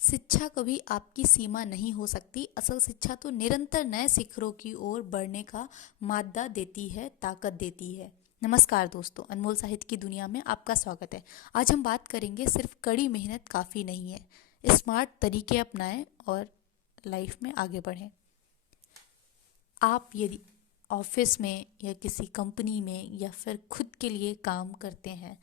शिक्षा कभी आपकी सीमा नहीं हो सकती। असल शिक्षा तो निरंतर नए शिखरों की ओर बढ़ने का मादा देती है, ताकत देती है। नमस्कार दोस्तों, अनमोल साहित्य की दुनिया में आपका स्वागत है। आज हम बात करेंगे सिर्फ कड़ी मेहनत काफ़ी नहीं है, स्मार्ट तरीके अपनाएं और लाइफ में आगे बढ़ें। आप यदि ऑफिस में या किसी कंपनी में या फिर खुद के लिए काम करते हैं,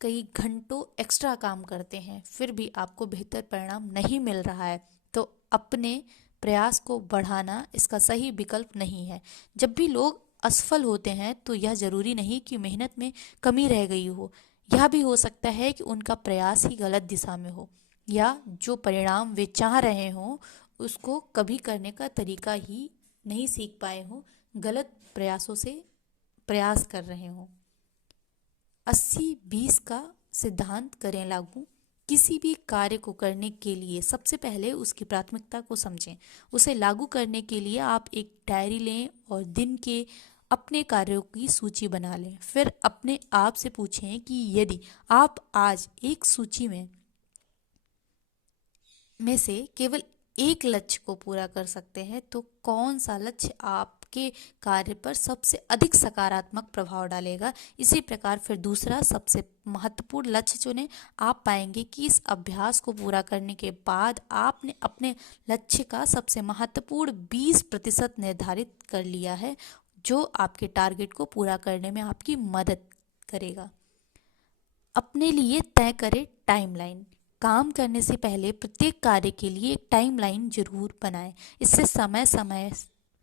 कई घंटों एक्स्ट्रा काम करते हैं, फिर भी आपको बेहतर परिणाम नहीं मिल रहा है, तो अपने प्रयास को बढ़ाना इसका सही विकल्प नहीं है। जब भी लोग असफल होते हैं तो यह जरूरी नहीं कि मेहनत में कमी रह गई हो। यह भी हो सकता है कि उनका प्रयास ही गलत दिशा में हो, या जो परिणाम वे चाह रहे हों उसको कभी करने का तरीका ही नहीं सीख पाए हों, गलत प्रयासों से प्रयास कर रहे हों। 80-20 का सिद्धांत करें लागू। किसी भी कार्य को करने के लिए सबसे पहले उसकी प्राथमिकता को समझें। उसे लागू करने के लिए आप एक डायरी लें और दिन के अपने कार्यों की सूची बना लें। फिर अपने आप से पूछें कि यदि आप आज एक सूची में से केवल एक लक्ष्य को पूरा कर सकते हैं तो कौन सा लक्ष्य आपके कार्य पर सबसे अधिक सकारात्मक प्रभाव डालेगा। इसी प्रकार फिर दूसरा सबसे महत्वपूर्ण लक्ष्य चुनें। आप पाएंगे कि इस अभ्यास को पूरा करने के बाद आपने अपने लक्ष्य का सबसे महत्वपूर्ण 20% निर्धारित कर लिया है, जो आपके टारगेट को पूरा करने में आपकी मदद करेगा। अपने लिए तय करें टाइमलाइन। काम करने से पहले प्रत्येक कार्य के लिए एक टाइमलाइन जरूर बनाएं। इससे समय समय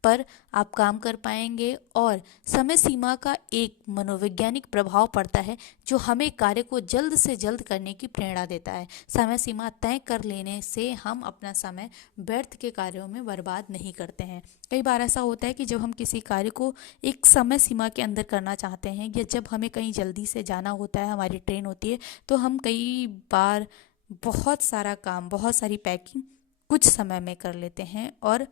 पर आप काम कर पाएंगे और समय सीमा का एक मनोवैज्ञानिक प्रभाव पड़ता है जो हमें कार्य को जल्द से जल्द करने की प्रेरणा देता है। समय सीमा तय कर लेने से हम अपना समय व्यर्थ के कार्यों में बर्बाद नहीं करते हैं। कई बार ऐसा होता है कि जब हम किसी कार्य को एक समय सीमा के अंदर करना चाहते हैं या जब हमें कहीं जल्दी से जाना होता है, हमारी ट्रेन होती है, तो हम कई बार बहुत सारा काम, बहुत सारी पैकिंग कुछ समय में कर लेते हैं और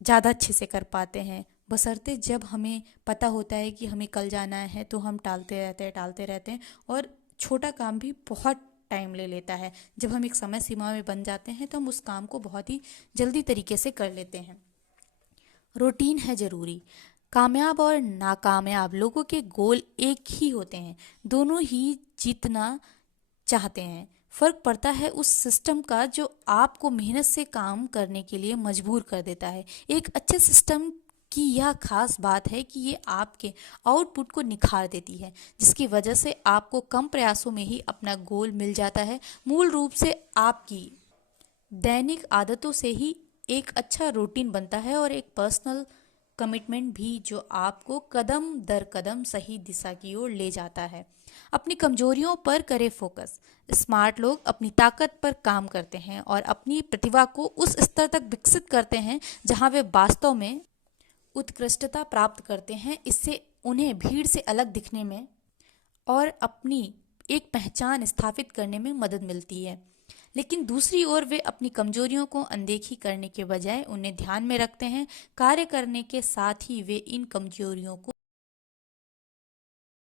ज़्यादा अच्छे से कर पाते हैं। बशर्ते जब हमें पता होता है कि हमें कल जाना है तो हम टालते रहते हैं और छोटा काम भी बहुत टाइम ले लेता है। जब हम एक समय सीमा में बन जाते हैं तो हम उस काम को बहुत ही जल्दी तरीके से कर लेते हैं। रूटीन है ज़रूरी। कामयाब और नाकामयाब लोगों के गोल एक ही होते हैं, दोनों ही जीतना चाहते हैं। फर्क पड़ता है उस सिस्टम का जो आपको मेहनत से काम करने के लिए मजबूर कर देता है। एक अच्छे सिस्टम की यह खास बात है कि ये आपके आउटपुट को निखार देती है, जिसकी वजह से आपको कम प्रयासों में ही अपना गोल मिल जाता है। मूल रूप से आपकी दैनिक आदतों से ही एक अच्छा रूटीन बनता है और एक पर्सनल कमिटमेंट भी, जो आपको कदम दर कदम सही दिशा की ओर ले जाता है। अपनी कमजोरियों पर करें फोकस। स्मार्ट लोग अपनी ताकत पर काम करते हैं और अपनी प्रतिभा को उस स्तर तक विकसित करते हैं जहां वे वास्तव में उत्कृष्टता प्राप्त करते हैं। इससे उन्हें भीड़ से अलग दिखने में और अपनी एक पहचान स्थापित करने में मदद मिलती है। लेकिन दूसरी ओर वे अपनी कमजोरियों को अनदेखी करने के बजाय उन्हें ध्यान में रखते हैं। कार्य करने के साथ ही वे इन कमजोरियों को